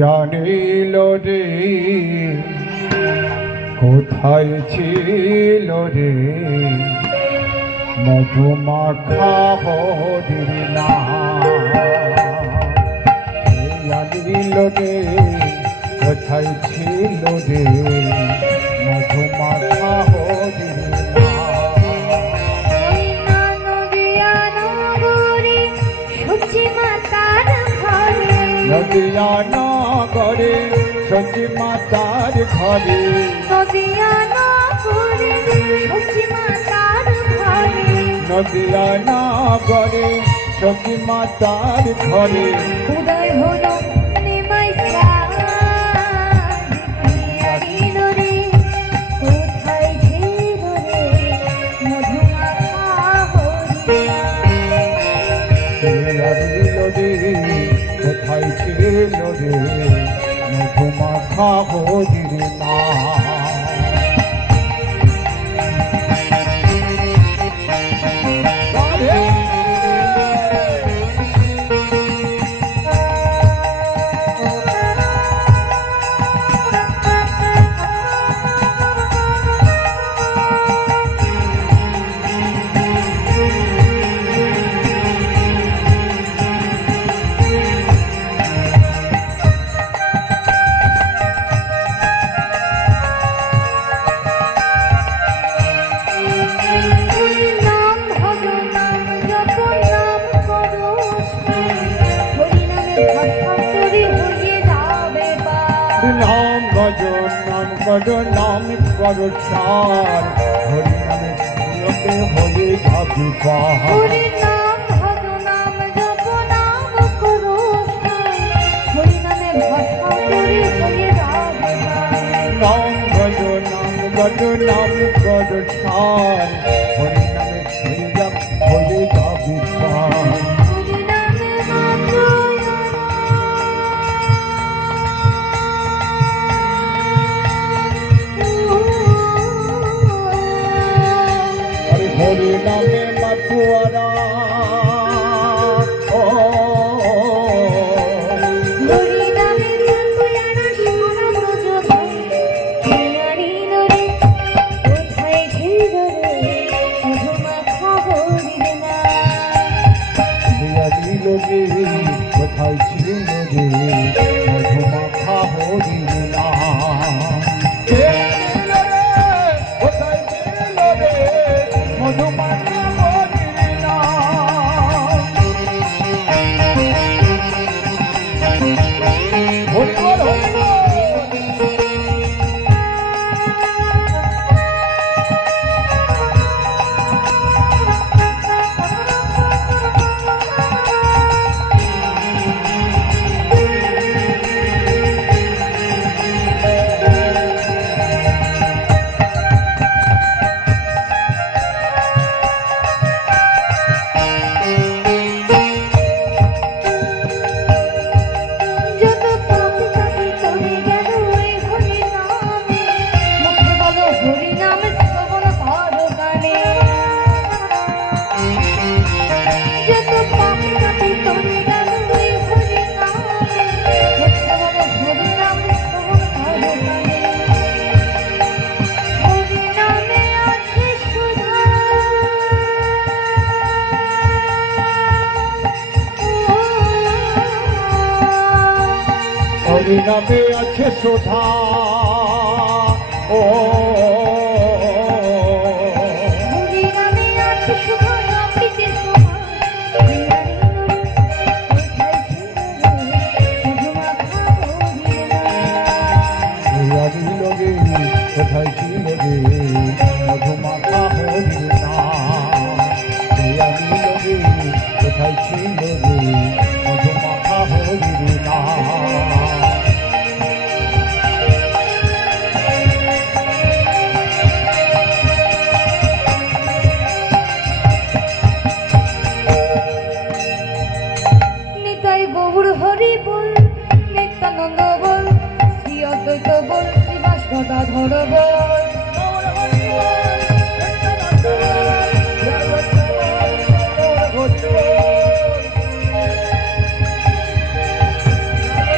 আনিল রে কোথায় ছিল রে মধুমাখা হরির নাম আনিল রে কোথায় ছিল রে মধুমাখা হরির নদিয়া নগরে সচি মাতার ঘরে নদিয়া নগরে সচি মাতার ঘরে নদিয়া নগরে সচি মাতার ঘরে উদয় হলো নিমাই আনিল রে কোথায় ছিল রে মধুমাখা আনিল রে কোথায় ছিল রে মধুমাখা হরির নাম নাম ভজন নাম কর সার হরি নামে শুনতে হয়ে যাবি পাহাড় নাম ভজ নাম জপ নাম করো হরি নামে ভাষা করে হয়ে যাবে নাম ভজন নাম কর সার হরি নামে হয়ে যাবি পাহাড় হরি নামে মাতুয়ারা হরি নামে মাতুয়ারা সোনা ব্রজ আনিল রে কোথায় ছিল রে মধুমাখা হরির নাম আনিল রে কোথায় ছিল রে মধুমাখা হরির নাম মধুমাখা হরির নাম হরি বল হরি বল হরি নামে আছে সুধা ও হরি নামে আছে সুধা অমৃতের আনিল রে কোথায় ছিল রে মধুমাখা হরির নাম আনিল রে কোথায় ছিল রে মধুমাখা হরির নাম নিতাই গৌর হরি বল নিত্যানন্দ বল শ্রী অদ্বৈত বল শ্রীবাস গদাধর বল